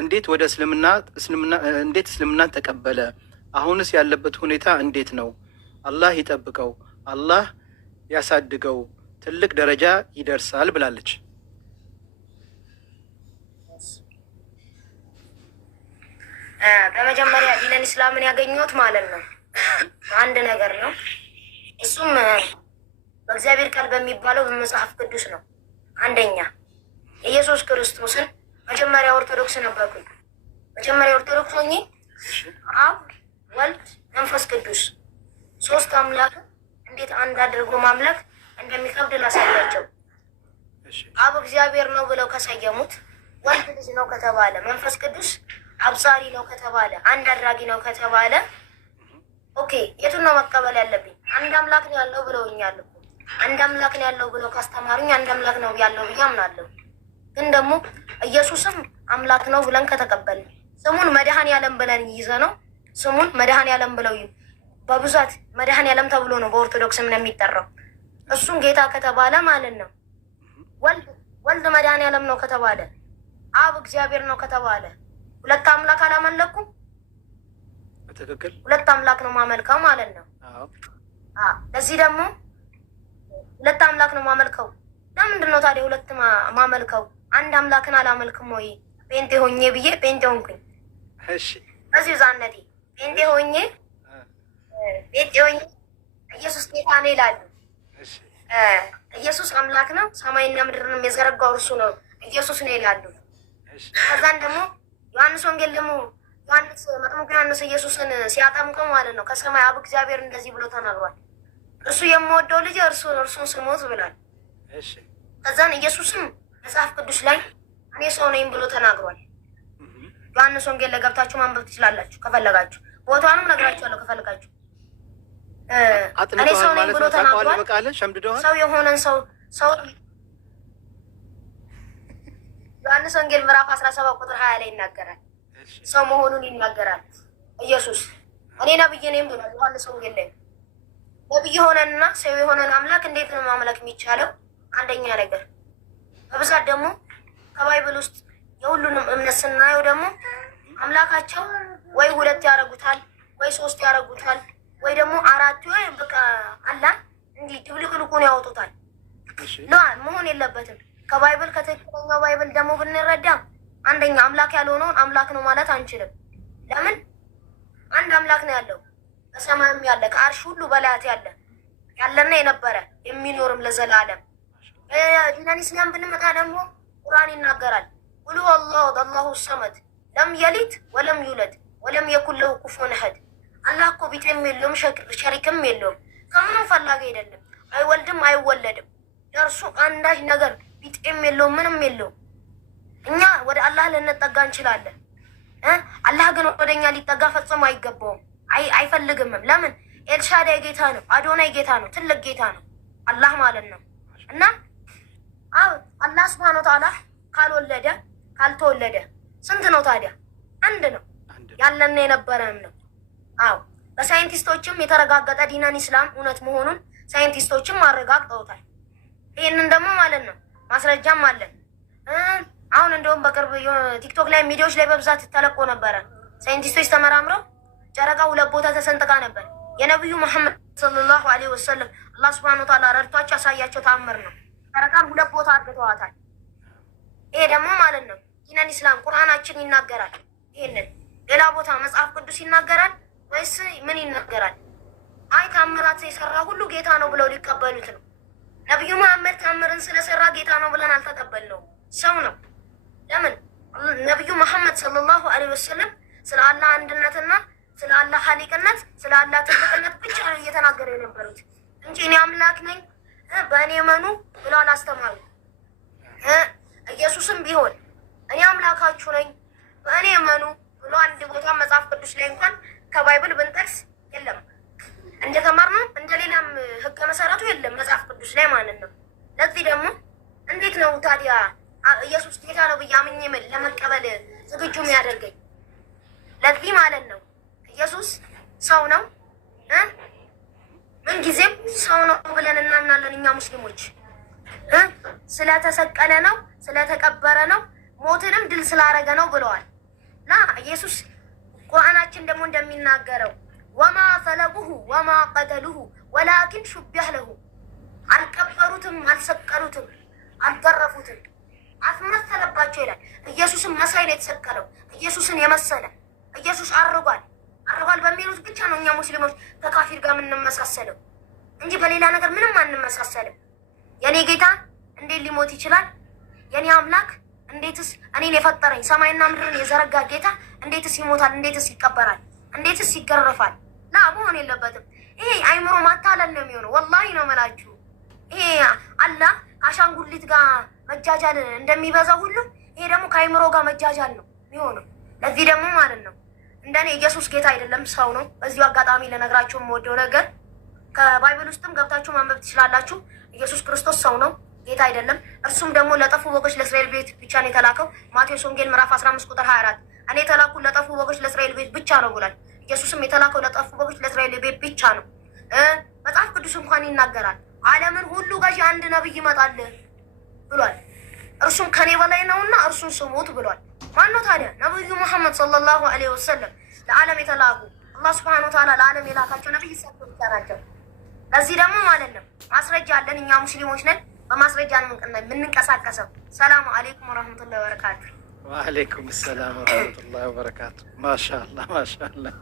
እንዴት ወደ እንዴት እስልምናን ተቀበለ? አሁንስ ያለበት ሁኔታ እንዴት ነው? አላህ ይጠብቀው፣ አላህ ያሳድገው፣ ትልቅ ደረጃ ይደርሳል ብላለች። በመጀመሪያ ዲነን ኢስላምን ያገኘሁት ማለት ነው አንድ ነገር ነው። እሱም በእግዚአብሔር ቃል በሚባለው በመጽሐፍ ቅዱስ ነው። አንደኛ ኢየሱስ ክርስቶስን መጀመሪያ ኦርቶዶክስ ነበርኩኝ። መጀመሪያ ኦርቶዶክስ ሆኜ አብ ወልድ መንፈስ ቅዱስ ሶስት አምላክ እንዴት አንድ አድርጎ ማምለክ እንደሚከብድ ላሳያቸው። አብ እግዚአብሔር ነው ብለው ከሰየሙት፣ ወልድ ልጅ ነው ከተባለ፣ መንፈስ ቅዱስ አብሳሪ ነው ከተባለ፣ አንድ አድራጊ ነው ከተባለ፣ ኦኬ የቱን ነው መቀበል ያለብኝ? አንድ አምላክ ነው ያለው ብለውኛል። አንድ አምላክ ነው ያለው ብለው ካስተማሩኝ አንድ አምላክ ነው ያለው ብዬ አምናለሁ። ግን ደግሞ ኢየሱስም አምላክ ነው ብለን ከተቀበልን ስሙን መድኃኔዓለም ብለን ይዘ ነው ስሙን መድኃኔዓለም ብለው በብዛት መድኃኔዓለም ተብሎ ነው በኦርቶዶክስም ነው የሚጠራው። እሱም ጌታ ከተባለ ማለት ነው። ወልድ መድኃኔዓለም ነው ከተባለ፣ አብ እግዚአብሔር ነው ከተባለ ሁለት አምላክ አላመለኩም? በትክክል ሁለት አምላክ ነው ማመልከው ማለት ነው። ለዚህ ደግሞ ሁለት አምላክ ነው ማመልከው። ለምንድን ነው ታዲያ ሁለት ማመልከው? አንድ አምላክን አላመልክም ወይ? ጴንጤ ሆኜ ብዬ ጴንጤ ሆንኩኝ። እሺ በዚህ ዛነቴ ጴንጤ ሆኜ ኢየሱስ ጌታ ነው ይላሉ። ኢየሱስ አምላክ ነው፣ ሰማይና ምድርንም የዘረጋው እርሱ ነው፣ ኢየሱስ ነው ይላሉ። ከዛን ደግሞ ዮሐንስ ወንጌል ደግሞ ዮሐንስ መጥምቁ ዮሐንስ ኢየሱስን ሲያጠምቀው ማለት ነው ከሰማይ አብ እግዚአብሔር እንደዚህ ብሎ ተናግሯል። እርሱ የምወደው ልጅ እርሱን ስሙት ብሏል። ከዛን ኢየሱስም መጽሐፍ ቅዱስ ላይ እኔ ሰው ነኝ ብሎ ተናግሯል። ዮሐንስ ወንጌል ላይ ገብታችሁ ማንበብ ትችላላችሁ ከፈለጋችሁ። ቦታውንም ነግራችኋለሁ ከፈለጋችሁ። እኔ ሰው ነኝ ብሎ ተናግሯል። ሰው የሆነን ሰው ዮሐንስ ወንጌል ምዕራፍ 17 ቁጥር 20 ላይ ይናገራል። ሰው መሆኑን ይናገራል ኢየሱስ። እኔ ነብይ ነኝ ብሏል ዮሐንስ ወንጌል ላይ። ነብይ የሆነንና ሰው የሆነን አምላክ እንዴት ነው ማምለክ የሚቻለው? አንደኛ ነገር በብዛት ደግሞ ከባይብል ውስጥ የሁሉንም እምነት ስናየው ደግሞ አምላካቸው ወይ ሁለት ያደርጉታል፣ ወይ ሶስት ያደርጉታል፣ ወይ ደግሞ አራት ወይ በቃ አላ እንዲህ ድብልቅልቁን ያወጡታል። መሆን የለበትም። ከባይብል ከትክክለኛው ባይብል ደግሞ ብንረዳ አንደኛ አምላክ ያልሆነውን አምላክ ነው ማለት አንችልም። ለምን? አንድ አምላክ ነው ያለው በሰማይም ያለ ከአርሽ ሁሉ በላያት ያለና የነበረ የሚኖርም ለዘላለም። ዲነን ኢስላም ብንመጣ ደግሞ ቁርአን ይናገራል። ቁሉ አላሁ ሰመድ ለም የሊድ ወለም ዩለድ ወለም የኩን ለሁ ኩፉወን አሐድ። አላህ እኮ ቢጤም የለውም ሸሪክም የለውም፣ ከምንም ፈላጊ አይደለም፣ አይወልድም አይወለድም። ለእርሱ አንዳች ነገር ቢጤም የለውም ምንም የለውም። እኛ ወደ አላህ ልንጠጋ እንችላለን። አላህ ግን ወደ እኛ ሊጠጋ ፈጽሞ አይገባውም፣ አይፈልግምም። ለምን? ኤልሻዳይ ጌታ ነው፣ አዶናይ ጌታ ነው፣ ትልቅ ጌታ ነው አላህ ማለት ነው። እና አላህ ሱብሃነሁ ወተዓላ ካልወለደ ካልተወለደ ስንት ነው ታዲያ? አንድ ነው፣ ያለና የነበረም ነው። በሳይንቲስቶችም የተረጋገጠ ዲነን ኢስላም እውነት መሆኑን ሳይንቲስቶችም አረጋግጠውታል። ይህንን ደግሞ ማለት ነው ማስረጃም አለን። አሁን እንደውም በቅርብ ቲክቶክ ላይ ሚዲያዎች ላይ በብዛት ተለቆ ነበረ። ሳይንቲስቶች ተመራምረው ጨረቃ ሁለት ቦታ ተሰንጥቃ ነበር። የነቢዩ መሐመድ ሰለላሁ ዐለይሂ ወሰለም አላህ ሱብሃነሁ ወተዓላ ረድቷቸው ያሳያቸው ታምር ነው። ጨረቃን ሁለት ቦታ አድርገዋታል። ይሄ ደግሞ ማለት ነው ዲነን ኢስላም ቁርአናችን ይናገራል። ይሄንን ሌላ ቦታ መጽሐፍ ቅዱስ ይናገራል ወይስ ምን ይናገራል? አይ ታምራት የሰራ ሁሉ ጌታ ነው ብለው ሊቀበሉት ነው። ነቢዩ መሐመድ ታምርን ስለሰራ ጌታ ነው ብለን አልተቀበልነውም። ሰው ነው። ለምን? ነቢዩ መሐመድ ሰለላሁ ዐለይሂ ወሰለም ስለ አላህ አንድነትና ስለ አላህ ሀሊቅነት ስለ አላህ ትልቅነት ብቻ ነው እየተናገረ የነበሩት እንጂ እኔ አምላክ ነኝ በእኔ መኑ ብለው አላስተማሩ። ኢየሱስም ቢሆን እኔ አምላካችሁ ነኝ በእኔ መኑ ብሎ አንድ ቦታ መጽሐፍ ቅዱስ ላይ እንኳን ከባይብል ብንጠቅስ የለም። እንደተማርነው እንደሌላም ህገ መሰረቱ የለም መጽሐፍ ቅዱስ ላይ ማለት ነው። ለዚህ ደግሞ እንዴት ነው ታዲያ ኢየሱስ ጌታ ነው ብዬ አምኜ ለመቀበል ዝግጁ የሚያደርገኝ? ለዚህ ማለት ነው ኢየሱስ ሰው ነው፣ ምንጊዜም ሰው ነው ብለን እናምናለን እኛ ሙስሊሞች። ስለተሰቀለ ነው፣ ስለተቀበረ ነው፣ ሞትንም ድል ስላረገ ነው ብለዋል። ና ኢየሱስ ቁርአናችን ደግሞ እንደሚናገረው ወማ ሰለቡሁ ወማ ቀተሉሁ ወላኪን ሹቢህ ለሁ፣ አልቀበሩትም፣ አልሰቀሉትም፣ አልገረፉትም፣ አስመሰለባቸው ይላል። ኢየሱስን መሳይ ነው የተሰቀለው። ኢየሱስን የመሰለ ኢየሱስ አርጓል በሚሉት ብቻ ነው እኛ ሙስሊሞች ከካፊር ጋር የምንመሳሰለው እንጂ በሌላ ነገር ምንም አንመሳሰልም። የኔ ጌታ እንዴት ሊሞት ይችላል? የኔ አምላክ እንዴትስ እኔን የፈጠረኝ ሰማይና ምድርን የዘረጋ ጌታ እንዴትስ ይሞታል? እንዴትስ ይቀበራል? እንዴትስ ይገረፋል? ላ መሆን የለበትም። ይሄ አይምሮ ማታለል ነው የሚሆነው። ወላሂ ነው መላችሁ። ይሄ አላህ ከአሻንጉሊት ጋር መጃጃል እንደሚበዛ ሁሉ ይሄ ደግሞ ከአይምሮ ጋር መጃጃል ነው የሚሆነው። ለዚህ ደግሞ ማለት ነው እንደኔ ኢየሱስ ጌታ አይደለም ሰው ነው። በዚሁ አጋጣሚ ለነግራችሁ የምወደው ነገር ከባይብል ውስጥም ገብታችሁ ማንበብ ትችላላችሁ። ኢየሱስ ክርስቶስ ሰው ነው፣ ጌታ አይደለም። እርሱም ደግሞ ለጠፉ በጎች ለእስራኤል ቤት ብቻ ነው የተላከው። ማቴዎስ ወንጌል ምዕራፍ 15 ቁጥር 24 እኔ የተላኩ ለጠፉ በጎች ለእስራኤል ቤት ብቻ ነው ብሏል። ኢየሱስም የተላከው ለጠፉ በጎች ለእስራኤል ቤት ብቻ ነው። መጽሐፍ ቅዱስ እንኳን ይናገራል ዓለምን ሁሉ ገዢ አንድ ነብይ ይመጣል ብሏል። እርሱም ከኔ በላይ ነውና እርሱን ስሙት ብሏል። ማነው ታዲያ? ነብዩ መሐመድ ሰለላሁ ዐለይሂ ወሰለም ለዓለም የተላኩ አላህ ሱብሓነሁ ወተዓላ ለዓለም የላካቸው ነብይ ሰጥቶ ናቸው። ለዚህ ደግሞ ማለት ነው ማስረጃ አለን። እኛ ሙስሊሞች ነን፣ በማስረጃ ነው የምንንቀሳቀሰው። ሰላሙ አለይኩም ወራህመቱላሂ ወበረካቱ። ወአለይኩም ሰላም ወራህመቱላሂ ወበረካቱ። ማሻአላህ ማሻአላህ።